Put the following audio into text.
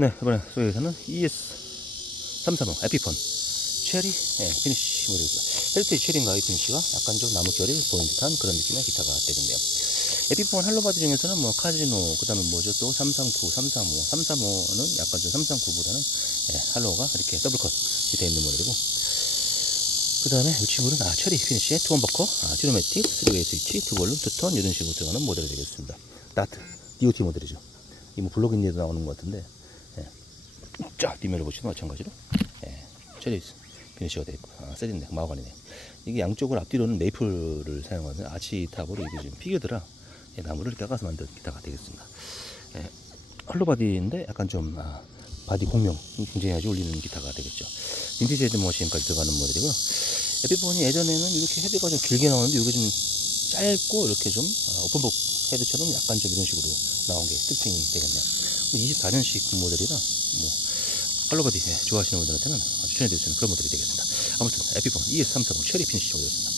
네, 이번에 소개에서는 ES335 에피폰 체리 예, 피니쉬 모델입니다. 헬리테지 체리인가 이 피니쉬가 약간 좀 나무 결이 보이는 듯한 그런 느낌의 기타가 되겠네요. 에피폰 할로바디 중에서는 뭐 카지노, 그 다음에 뭐죠 또 339, 335, 335는 약간 좀 339보다는 예, 할로가 이렇게 더블컷이 되어 있는 모델이고 그 다음에 이 친구는 아, 체리 피니쉬의 투원버커, 아, 디노매틱, 3웨이 스위치, 두 볼륨, 투턴 이런 식으로 들어가는 모델이 되겠습니다. 다트, DOT 모델이죠. 이뭐 블로그인에도 나오는 것 같은데 예. 자, 뒷면을 보시면 마찬가지로 예. 체리 피니쉬가 되어 있고 아, 세린네, 마호가니네. 이게 양쪽을 앞뒤로는 메이플을 사용하는 아치탑으로 이게 지금 피겨드라 예, 나무를 깎아서 만든 기타가 되겠습니다. 예. 헐로바디인데 약간 좀 아, 바디 공명이 굉장히 아주 울리는 기타가 되겠죠. 빈티지 헤드머신까지 들어가는 모델이고요. 에피폰이 예전에는 이렇게 헤드가 좀 길게 나오는데 이게 좀 짧고 이렇게 좀 아, 오픈복 헤드처럼 약간 좀 이런 식으로 나온 게 특징이 되겠네요. 24년식 모델이라 뭐 할로바디 예, 좋아하시는 분들한테는 추천해 드릴 수 있는 그런 모델이 되겠습니다. 아무튼 에피폰 ES330 체리 피니시 모델이었습니다.